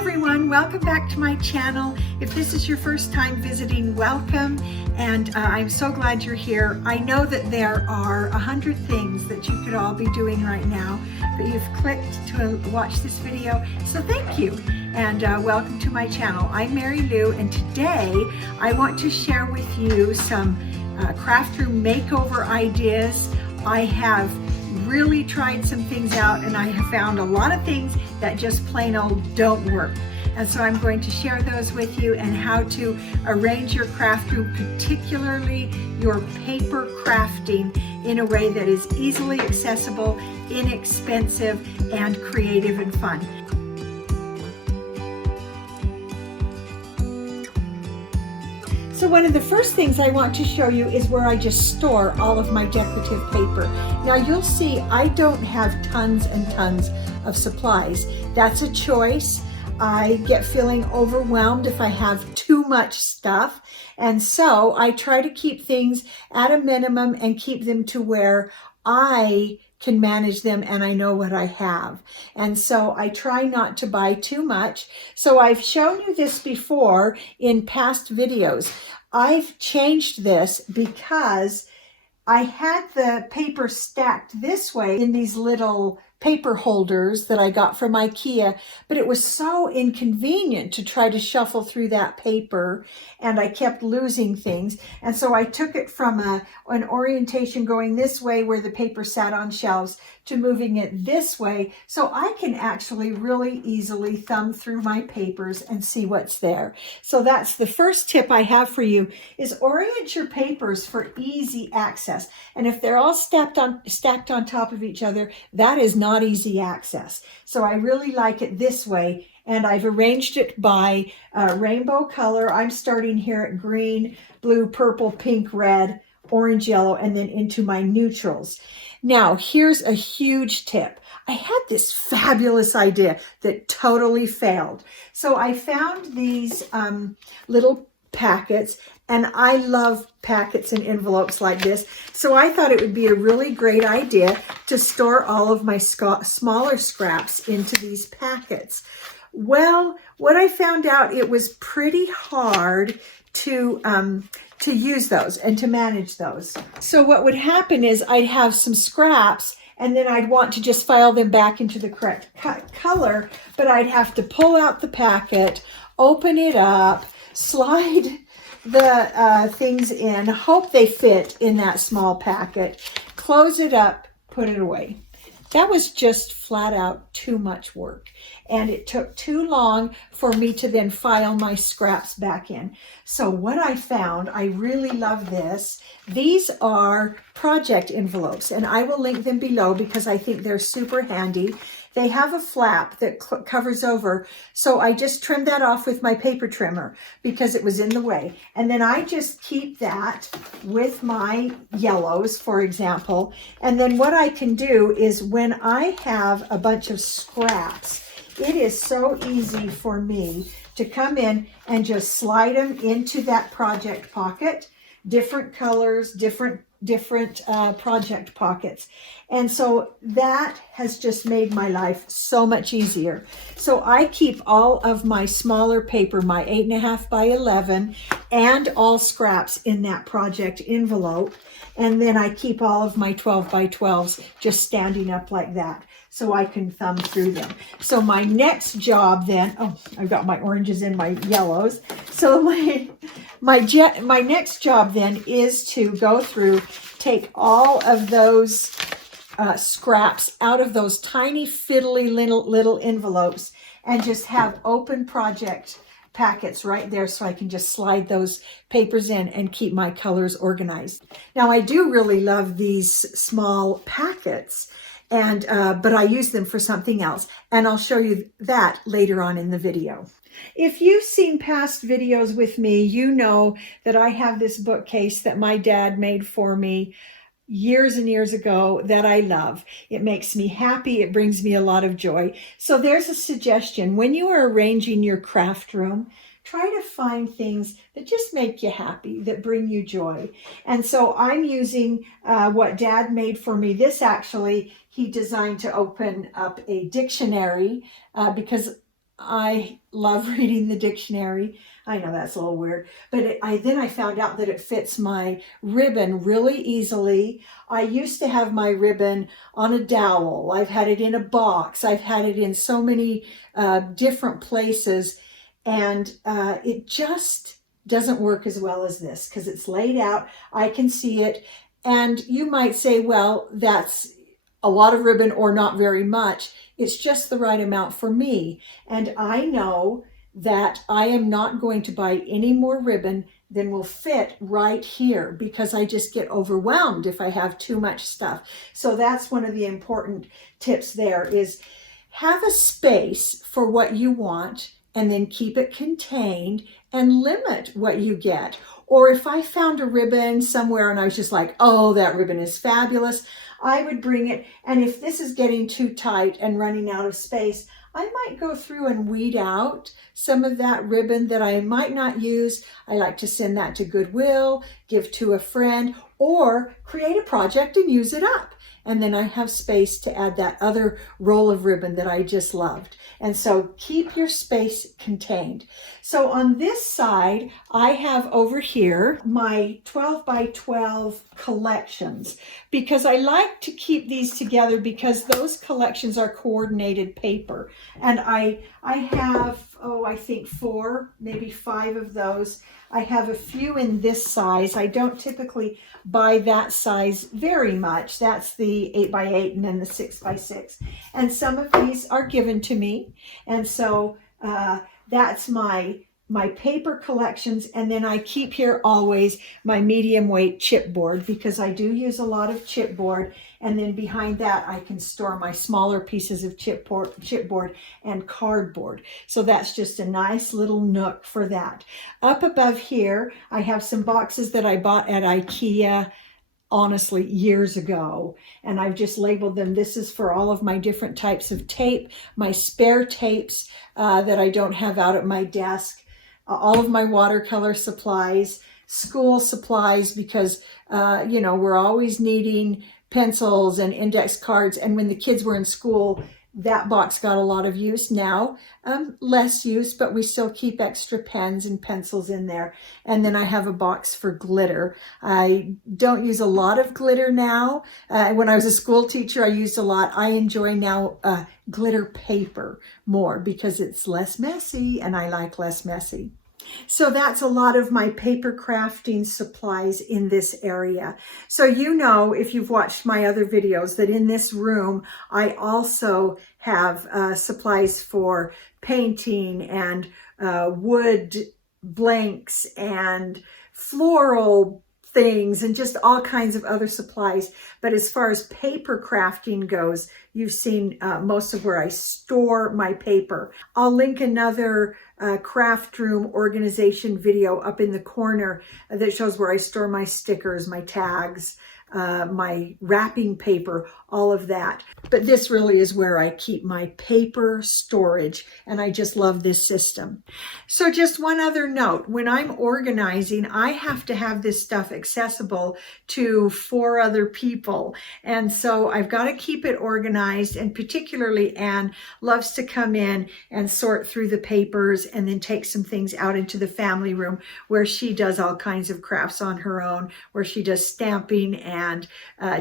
everyone, welcome back to my channel. If this is your first time visiting, welcome, and I'm so glad you're here. I know that there are 100 things that you could all be doing right now, but you've clicked to watch this video, so thank you, and welcome to my channel. I'm Mary Lou, and today I want to share with you some craft room makeover ideas. I have really tried some things out, and I have found a lot of things that just plain old don't work. And so I'm going to share those with you and how to arrange your craft room, particularly your paper crafting, in a way that is easily accessible, inexpensive, and creative and fun. So one of the first things I want to show you is where I just store all of my decorative paper. Now you'll see I don't have tons and tons of supplies. That's a choice. I get feeling overwhelmed if I have too much stuff. And so I try to keep things at a minimum and keep them to where I can manage them and I know what I have. And so I try not to buy too much. So I've shown you this before in past videos. I've changed this because I had the paper stacked this way in these little paper holders that I got from IKEA, but it was so inconvenient to try to shuffle through that paper, and I kept losing things. And so I took it from an orientation going this way where the paper sat on shelves to moving it this way, so I can actually really easily thumb through my papers and see what's there. So that's the first tip I have for you, is orient your papers for easy access. And if they're all stacked on top of each other, that is not easy access. So I really like it this way, and I've arranged it by rainbow color. I'm starting here at green, blue, purple, pink, red, orange, yellow, and then into my neutrals. Now, here's a huge tip. I had this fabulous idea that totally failed. So I found these little packets, and I love packets and envelopes like this. So I thought it would be a really great idea to store all of my smaller scraps into these packets. Well, what I found out, it was pretty hard to use those and to manage those. So what would happen is I'd have some scraps, and then I'd want to just file them back into the correct color, but I'd have to pull out the packet, open it up, slide the things in, hope they fit in that small packet, close it up, put it away. That was just flat out too much work, and it took too long for me to then file my scraps back in. So what I found, I really love this. These are project envelopes, and I will link them below because I think they're super handy. They have a flap that covers over, so I just trimmed that off with my paper trimmer because it was in the way. And then I just keep that with my yellows, for example. And then what I can do is when I have a bunch of scraps, it is so easy for me to come in and just slide them into that project pocket, different colors, different project pockets. And so that has just made my life so much easier. So I keep all of my smaller paper, my 8.5 by 11, and all scraps in that project envelope. And then I keep all of my 12 by 12s just standing up like that, so I can thumb through them. So my next job then, oh, I've got my oranges and my yellows. So my next job then is to go through, take all of those scraps out of those tiny fiddly little envelopes and just have open project packets right there, so I can just slide those papers in and keep my colors organized. Now I do really love these small packets, and but I use them for something else, and I'll show you that later on in the video. If you've seen past videos with me, you know that I have this bookcase that my dad made for me years and years ago that I love. It makes me happy. It brings me a lot of joy. So there's a suggestion. When you are arranging your craft room, try to find things that just make you happy, that bring you joy. And so I'm using what Dad made for me. This actually, he designed to open up a dictionary because I love reading the dictionary. I know that's a little weird, but then I found out that it fits my ribbon really easily. I used to have my ribbon on a dowel. I've had it in a box. I've had it in so many different places, and it just doesn't work as well as this because it's laid out. I can see it, and you might say, well, that's a lot of ribbon or not very much. It's just the right amount for me. And I know that I am not going to buy any more ribbon than will fit right here because I just get overwhelmed if I have too much stuff. So that's one of the important tips there is have a space for what you want and then keep it contained and limit what you get. Or if I found a ribbon somewhere and I was just like, oh, that ribbon is fabulous, I would bring it. And if this is getting too tight and running out of space, I might go through and weed out some of that ribbon that I might not use. I like to send that to Goodwill, give to a friend, or create a project and use it up. And then I have space to add that other roll of ribbon that I just loved. And so keep your space contained. So on this side, I have over here my 12 by 12 collections because I like to keep these together because those collections are coordinated paper. And I have, I think 4, maybe 5 of those. I have a few in this size. I don't typically buy that size very much. That's the 8 by 8 and then the 6 by 6. And some of these are given to me. And so that's my paper collections. And then I keep here always my medium weight chipboard because I do use a lot of chipboard. And then behind that, I can store my smaller pieces of chipboard and cardboard. So that's just a nice little nook for that. Up above here, I have some boxes that I bought at IKEA, honestly, years ago. And I've just labeled them. This is for all of my different types of tape, my spare tapes that I don't have out at my desk, all of my watercolor supplies, school supplies, because, we're always needing pencils and index cards. And when the kids were in school, that box got a lot of use. Now, less use, but we still keep extra pens and pencils in there. And then I have a box for glitter. I don't use a lot of glitter now. When I was a school teacher, I used a lot. I enjoy now glitter paper more because it's less messy and I like less messy. So that's a lot of my paper crafting supplies in this area. So if you've watched my other videos, that in this room, I also have supplies for painting and wood blanks and floral things and just all kinds of other supplies. But as far as paper crafting goes, you've seen most of where I store my paper. I'll link another craft room organization video up in the corner that shows where I store my stickers, my tags, my wrapping paper, all of that. But this really is where I keep my paper storage, and I just love this system. So just one other note, when I'm organizing, I have to have this stuff accessible to 4 other people. And so I've got to keep it organized, and particularly Anne loves to come in and sort through the papers and then take some things out into the family room where she does all kinds of crafts on her own, where she does stamping and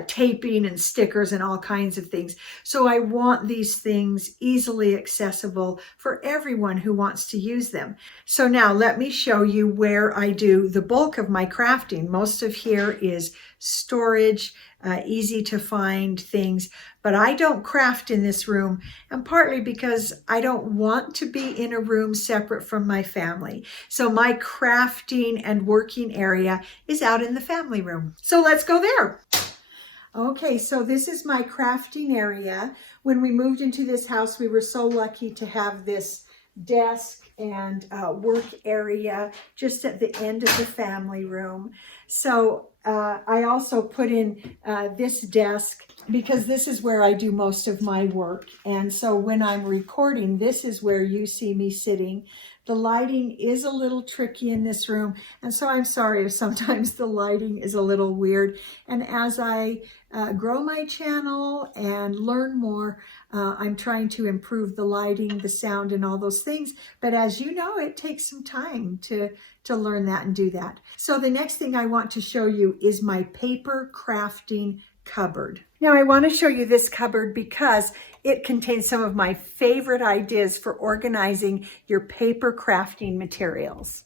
taping and stickers and all kinds of things. So I want these things easily accessible for everyone who wants to use them. So now let me show you where I do the bulk of my crafting. Most of here is storage, easy to find things, but I don't craft in this room, and partly because I don't want to be in a room separate from my family. So my crafting and working area is out in the family room. So let's go there. Okay, so this is my crafting area. When we moved into this house, we were so lucky to have this desk and work area just at the end of the family room. So I also put in this desk because this is where I do most of my work. And so when I'm recording, this is where you see me sitting. The lighting is a little tricky in this room, and so I'm sorry if sometimes the lighting is a little weird. And as I grow my channel and learn more, I'm trying to improve the lighting, the sound, and all those things. But as you know, it takes some time to learn that and do that. So the next thing I want to show you is my paper crafting cupboard. Now I want to show you this cupboard because it contains some of my favorite ideas for organizing your paper crafting materials.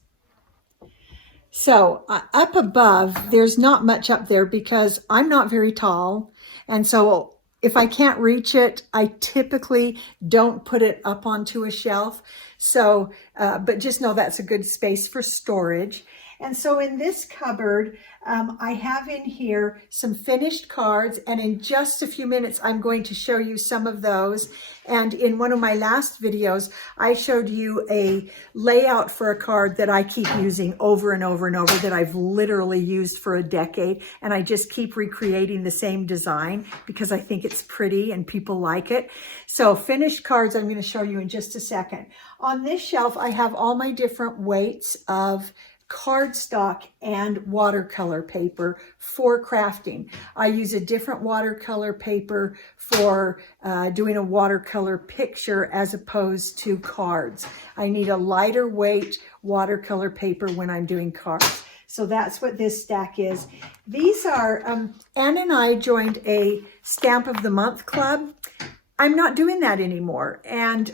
So up above, there's not much up there because I'm not very tall. And so if I can't reach it, I typically don't put it up onto a shelf. So, but just know that's a good space for storage. And so in this cupboard, I have in here some finished cards, and in just a few minutes, I'm going to show you some of those. And in one of my last videos, I showed you a layout for a card that I keep using over and over and over, that I've literally used for a decade. And I just keep recreating the same design because I think it's pretty and people like it. So finished cards, I'm going to show you in just a second. On this shelf, I have all my different weights of cardstock and watercolor paper for crafting. I use a different watercolor paper for doing a watercolor picture as opposed to cards. I need a lighter weight watercolor paper when I'm doing cards. So that's what this stack is. These are, Ann and I joined a Stamp of the Month club. I'm not doing that anymore. And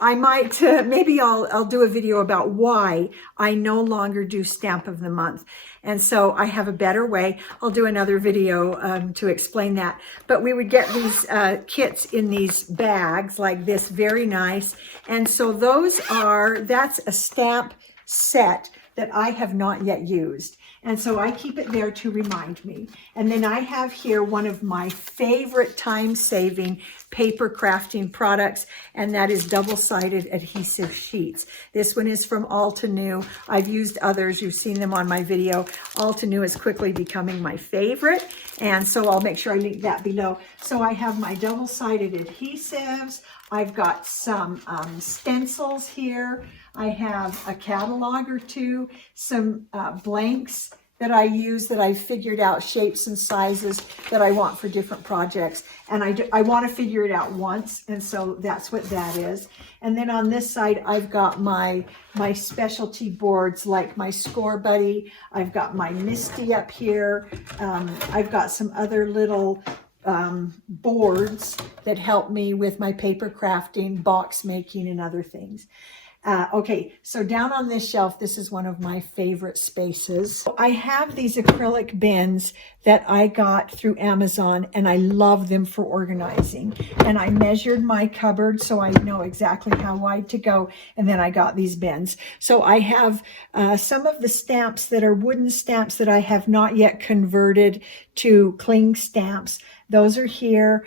I might, maybe I'll do a video about why I no longer do Stamp of the Month. And so I have a better way. I'll do another video to explain that. But we would get these kits in these bags like this, very nice. And so that's a stamp set that I have not yet used. And so I keep it there to remind me. And then I have here one of my favorite time-saving paper crafting products, and that is double-sided adhesive sheets. This one is from Altenew. I've used others. You've seen them on my video. Altenew is quickly becoming my favorite, and so I'll make sure I link that below. So I have my double-sided adhesives. I've got some stencils here. I have a catalog or two, some blanks that I use that I've figured out shapes and sizes that I want for different projects. And I want to figure it out once, and so that's what that is. And then on this side, I've got my specialty boards like my Score Buddy. I've got my Misty up here. I've got some other little boards that help me with my paper crafting, box making, and other things. Okay, so down on this shelf, this is one of my favorite spaces. I have these acrylic bins that I got through Amazon, and I love them for organizing. And I measured my cupboard so I know exactly how wide to go, and then I got these bins. So I have some of the stamps that are wooden stamps that I have not yet converted to cling stamps. Those are here.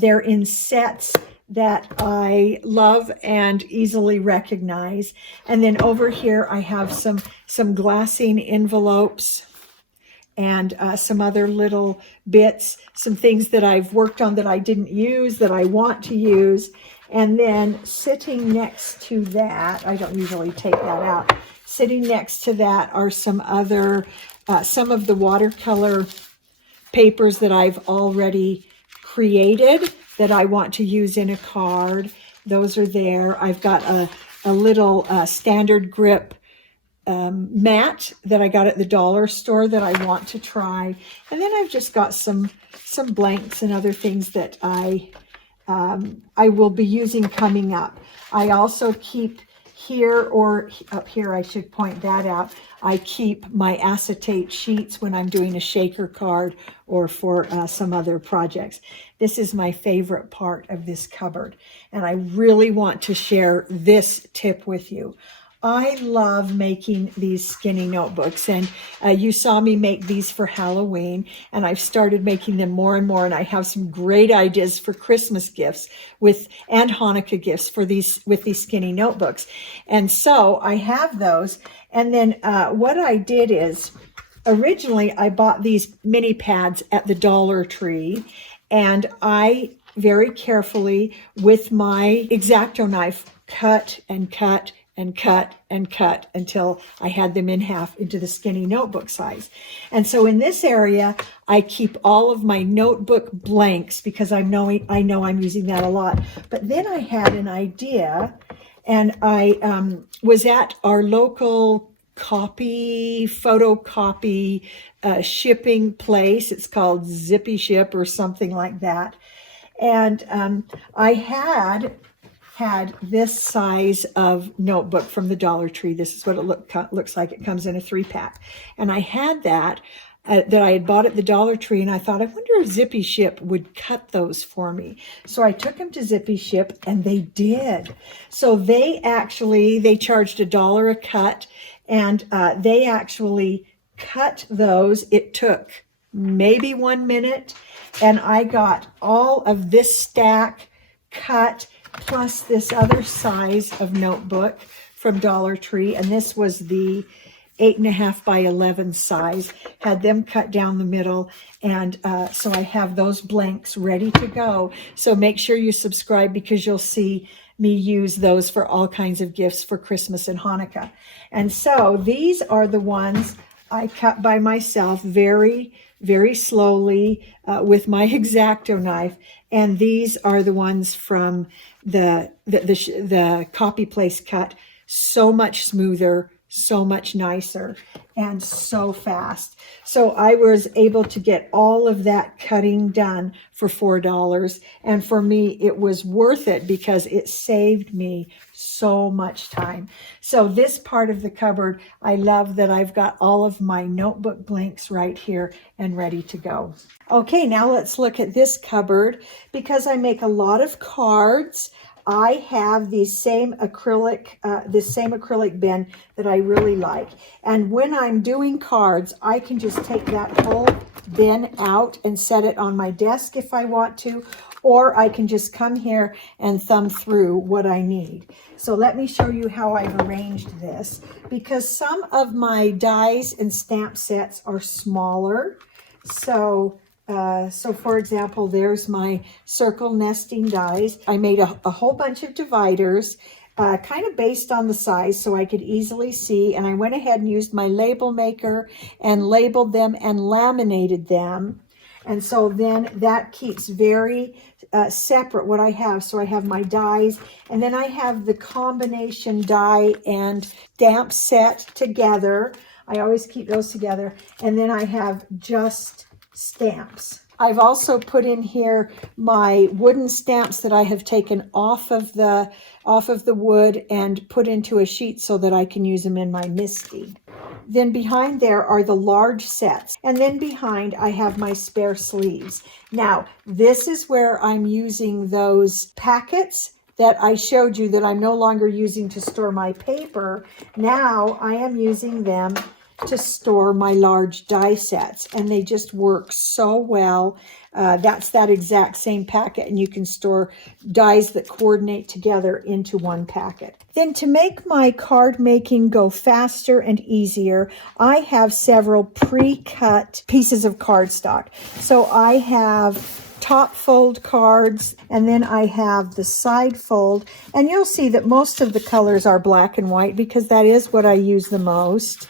They're in sets that I love and easily recognize. And then over here, I have some glassine envelopes and some other little bits, some things that I've worked on that I didn't use, that I want to use. And then sitting next to that, I don't usually take that out, sitting next to that are some other, some of the watercolor papers that I've already created that I want to use in a card. Those are there. I've got a little standard grip mat that I got at the dollar store that I want to try. And then I've just got some blanks and other things that I will be using coming up. I also keep here, or up here, I should point that out, I keep my acetate sheets when I'm doing a shaker card or for some other projects. This is my favorite part of this cupboard, and I really want to share this tip with you. I love making these skinny notebooks, and you saw me make these for Halloween, and I've started making them more and more, and I have some great ideas for Christmas gifts and Hanukkah gifts with these skinny notebooks. And so I have those, and then what I did is Originally, I bought these mini pads at the Dollar Tree, and I very carefully, with my X-Acto knife, cut and cut and cut and cut until I had them in half into the skinny notebook size. And so in this area, I keep all of my notebook blanks because I know I'm using that a lot. But then I had an idea, and I was at our local photocopy shipping place. It's called Zippy Ship or something like that. And I had this size of notebook from the Dollar Tree. This is what it looks like. It comes in a 3-pack. And I had that I had bought at the Dollar Tree, and I thought, I wonder if Zippy Ship would cut those for me. So I took them to Zippy Ship, and they did. So they charged $1 a cut, and they actually cut those. It took maybe 1 minute, and I got all of this stack cut, plus this other size of notebook from Dollar Tree, and this was the 8.5 by 11 size. Had them cut down the middle, and so I have those blanks ready to go. So make sure you subscribe, because you'll see me use those for all kinds of gifts for Christmas and Hanukkah. And so these are the ones I cut by myself very, very slowly with my X-Acto knife. And these are the ones from the copy place cut. So much smoother, so much nicer, and so fast. So I was able to get all of that cutting done for $4. And for me, it was worth it because it saved me so much time. So this part of the cupboard, I love that I've got all of my notebook blanks right here and ready to go. Okay, now let's look at this cupboard. Because I make a lot of cards, I have this same acrylic bin that I really like. And when I'm doing cards, I can just take that whole bin out and set it on my desk if I want to, or I can just come here and thumb through what I need. So let me show you how I've arranged this, because some of my dies and stamp sets are smaller. So for example, there's my circle nesting dies. I made a whole bunch of dividers, kind of based on the size so I could easily see. And I went ahead and used my label maker and labeled them and laminated them. And so then that keeps very separate what I have. So I have my dies, and then I have the combination die and stamp set together. I always keep those together. And then I have just stamps. I've also put in here my wooden stamps that I have taken off of the wood and put into a sheet so that I can use them in my MISTI. Then behind there are the large sets. And then behind I have my spare sleeves. Now, this is where I'm using those packets that I showed you that I'm no longer using to store my paper. Now I am using them to store my large die sets, and they just work so well. That's that exact same packet, and you can store dies that coordinate together into one packet. Then to make my card making go faster and easier, I have several pre-cut pieces of cardstock. So I have top fold cards, and then I have the side fold, and you'll see that most of the colors are black and white because that is what I use the most.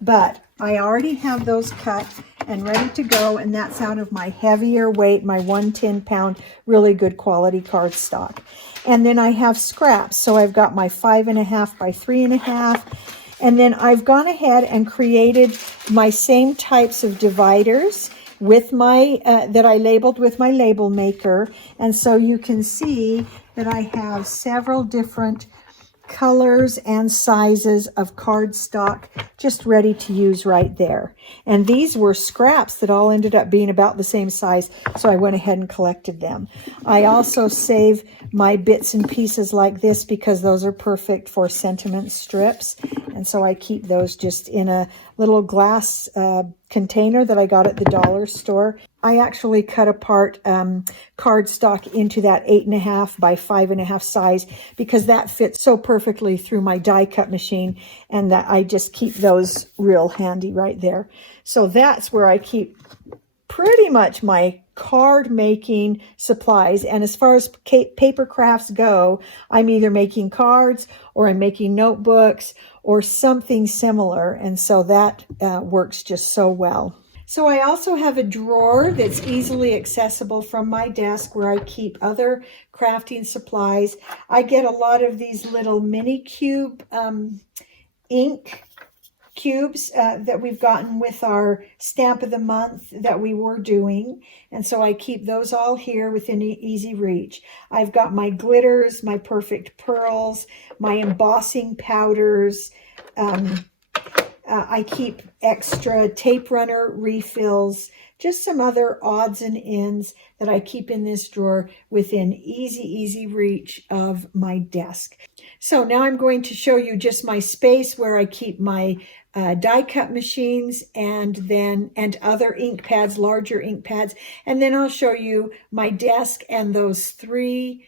But I already have those cut and ready to go, and that's out of my heavier weight, my 110-pound, really good quality cardstock. And then I have scraps, so I've got my 5.5 by 3.5, and then I've gone ahead and created my same types of dividers with my that I labeled with my label maker, and so you can see that I have several different colors and sizes of cardstock just ready to use right there. And these were scraps that all ended up being about the same size, so I went ahead and collected them. I also save my bits and pieces like this because those are perfect for sentiment strips. And And so I keep those just in a little glass container that I got at the dollar store. I actually cut apart cardstock into that 8.5 by 5.5 size because that fits so perfectly through my die cut machine, and that I just keep those real handy right there. So that's where I keep pretty much my card making supplies. And as far as paper crafts go, I'm either making cards or I'm making notebooks or something similar. And so that works just so well. So I also have a drawer that's easily accessible from my desk where I keep other crafting supplies. I get a lot of these little mini cube ink cubes that we've gotten with our stamp of the month that we were doing. And so I keep those all here within easy reach. I've got my glitters, my perfect pearls, my embossing powders. I keep extra tape runner refills, just some other odds and ends that I keep in this drawer within easy reach of my desk. So now I'm going to show you just my space where I keep my die cut machines and other ink pads, larger ink pads. And then I'll show you my desk and those 3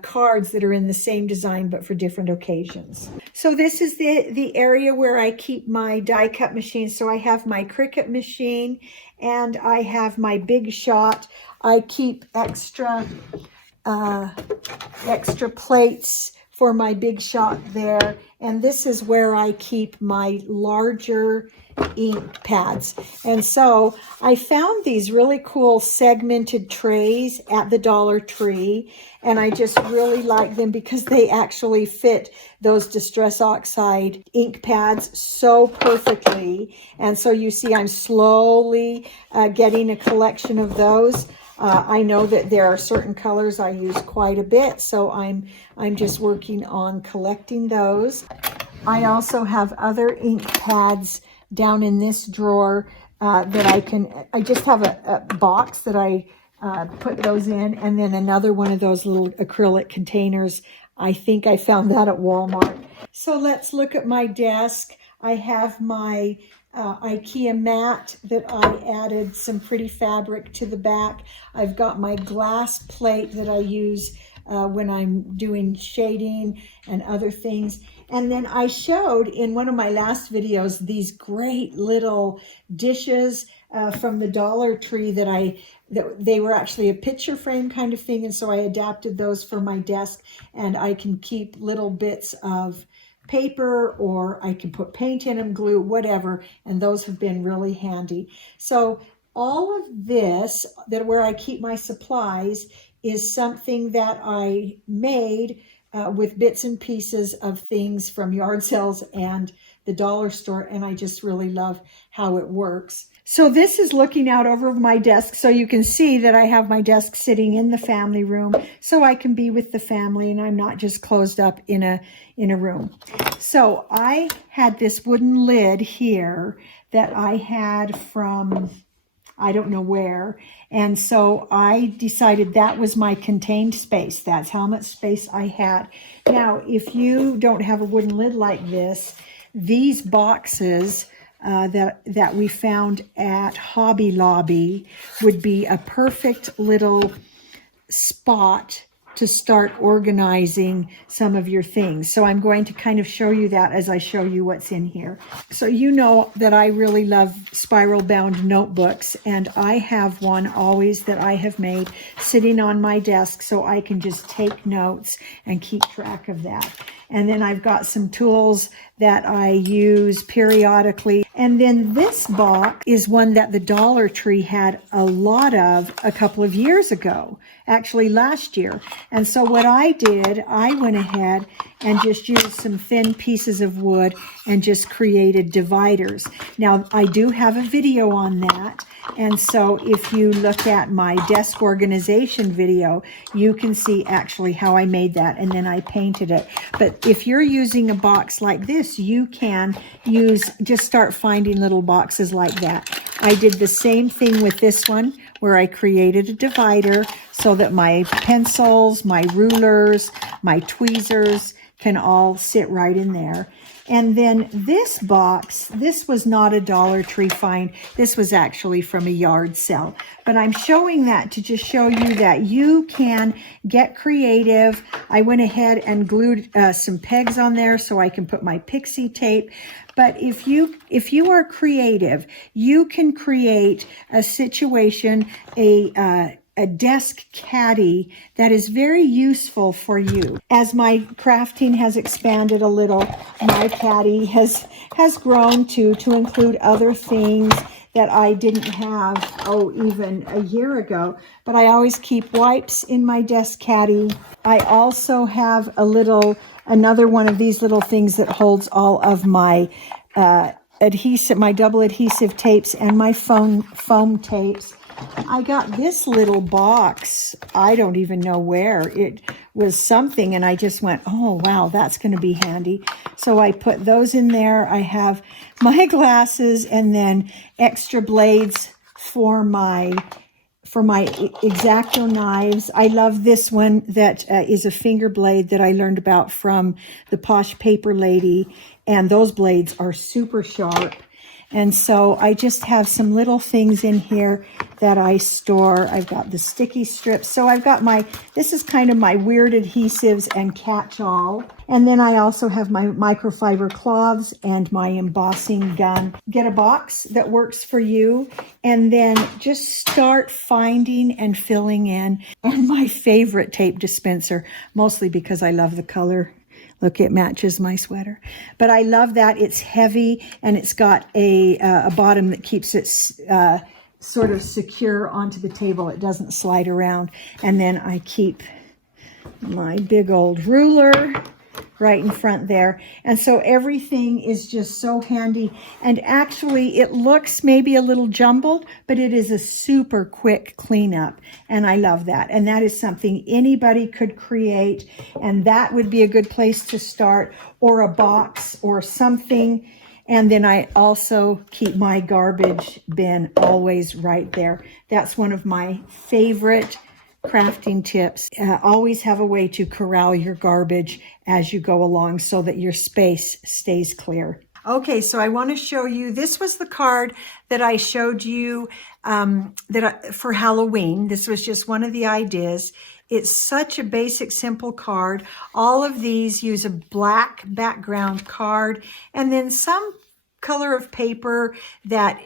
cards that are in the same design but for different occasions. So this is the area where I keep my die cut machine. So I have my Cricut machine and I have my Big Shot. I keep extra plates for my Big Shot there. And this is where I keep my larger ink pads. And so I found these really cool segmented trays at the Dollar Tree, and I just really like them because they actually fit those Distress Oxide ink pads so perfectly. And so you see I'm slowly getting a collection of those. I know that there are certain colors I use quite a bit, so I'm just working on collecting those. I also have other ink pads down in this drawer that I just have a box that I put those in, and then another one of those little acrylic containers. I think I found that at Walmart. So let's look at my desk. I have my IKEA mat that I added some pretty fabric to the back. I've got my glass plate that I use when I'm doing shading and other things. And then I showed in one of my last videos these great little dishes from the Dollar Tree that they were actually a picture frame kind of thing. And so I adapted those for my desk, and I can keep little bits of paper, or I can put paint in them, glue, whatever, and those have been really handy. So all of this, where I keep my supplies, is something that I made with bits and pieces of things from yard sales and the dollar store, and I just really love how it works. So this is looking out over my desk, so you can see that I have my desk sitting in the family room, so I can be with the family and I'm not just closed up in a room. So I had this wooden lid here that I had from I don't know where, and so I decided that was my contained space. That's how much space I had. Now, if you don't have a wooden lid like this, these boxes that we found at Hobby Lobby would be a perfect little spot to start organizing some of your things. So I'm going to kind of show you that as I show you what's in here. So you know that I really love spiral bound notebooks, and I have one always that I have made sitting on my desk so I can just take notes and keep track of that. And then I've got some tools that I use periodically. And then this box is one that the Dollar Tree had a lot of a couple of years ago, actually last year. And so what I did, I went ahead and just used some thin pieces of wood and just created dividers. Now, I do have a video on that. And so if you look at my desk organization video, you can see actually how I made that, and then I painted it. But if you're using a box like this, you can just start finding little boxes like that. I did the same thing with this one, where I created a divider so that my pencils, my rulers, my tweezers can all sit right in there. And then this box, this was not a Dollar Tree find. This was actually from a yard sale. But I'm showing that to just show you that you can get creative. I went ahead and glued some pegs on there so I can put my pixie tape. But if you are creative, you can create a situation, a desk caddy that is very useful for you. As my crafting has expanded a little, my caddy has grown to include other things that I didn't have, even a year ago. But I always keep wipes in my desk caddy. I also have another one of these little things that holds all of my adhesive, my double adhesive tapes and my foam tapes. I got this little box. I don't even know where. It was something, and I just went, oh, wow, that's going to be handy. So I put those in there. I have my glasses and then extra blades for my X-Acto knives. I love this one that is a finger blade that I learned about from the Posh Paper Lady, and those blades are super sharp. And so I just have some little things in here that I store. I've got the sticky strips. So I've got this is kind of my weird adhesives and catch-all. And then I also have my microfiber cloths and my embossing gun. Get a box that works for you, and then just start finding and filling in. And my favorite tape dispenser, mostly because I love the color. Look, it matches my sweater. But I love that. It's heavy, and it's got a bottom that keeps it sort of secure onto the table. It doesn't slide around. And then I keep my big old ruler right in front there. And so everything is just so handy. And actually, it looks maybe a little jumbled, but it is a super quick cleanup. And I love that. And that is something anybody could create. And that would be a good place to start, or a box or something. And then I also keep my garbage bin always right there. That's one of my favorite crafting tips. Always have a way to corral your garbage as you go along so that your space stays clear. Okay, so I want to show you, this was the card that I showed you for Halloween. This was just one of the ideas. It's such a basic, simple card. All of these use a black background card and then some color of paper that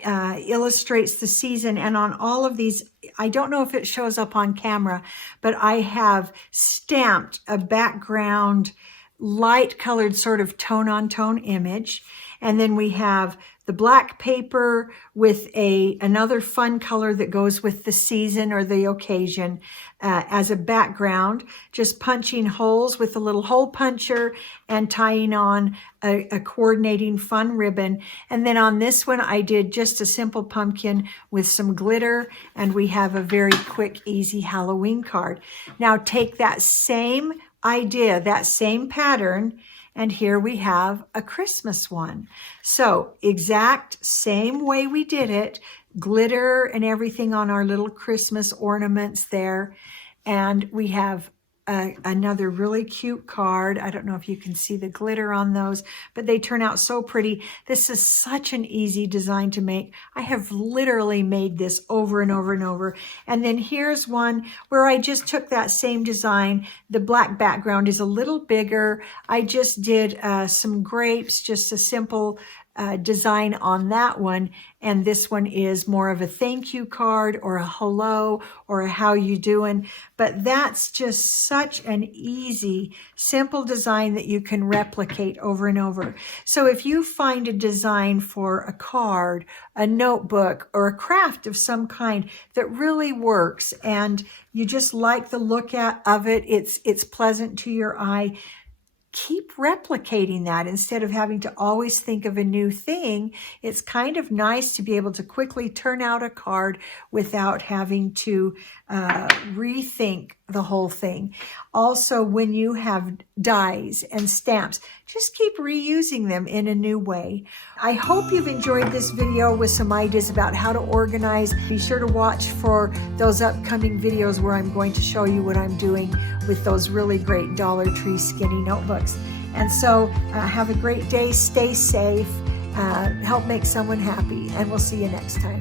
illustrates the season. And on all of these, I don't know if it shows up on camera, but I have stamped a background, light colored sort of tone on tone image. And then we have the black paper with another fun color that goes with the season or the occasion as a background, just punching holes with a little hole puncher and tying on a coordinating fun ribbon. And then on this one, I did just a simple pumpkin with some glitter, and we have a very quick, easy Halloween card. Now take that same idea, that same pattern, and here we have a Christmas one. So exact same way we did it, glitter and everything on our little Christmas ornaments there. And we have another really cute card. I don't know if you can see the glitter on those, but they turn out so pretty. This is such an easy design to make. I have literally made this over and over and over. And then here's one where I just took that same design. The black background is a little bigger. I just did some grapes, just a simple design on that one, and this one is more of a thank you card or a hello or a how you doing. But that's just such an easy, simple design that you can replicate over and over. So if you find a design for a card, a notebook, or a craft of some kind that really works and you just like the look of it, it's pleasant to your eye, keep replicating that instead of having to always think of a new thing. It's kind of nice to be able to quickly turn out a card without having to rethink the whole thing. Also, when you have dies and stamps, just keep reusing them in a new way. I hope you've enjoyed this video with some ideas about how to organize. Be sure to watch for those upcoming videos where I'm going to show you what I'm doing with those really great Dollar Tree skinny notebooks. And so have a great day, stay safe, help make someone happy, and we'll see you next time.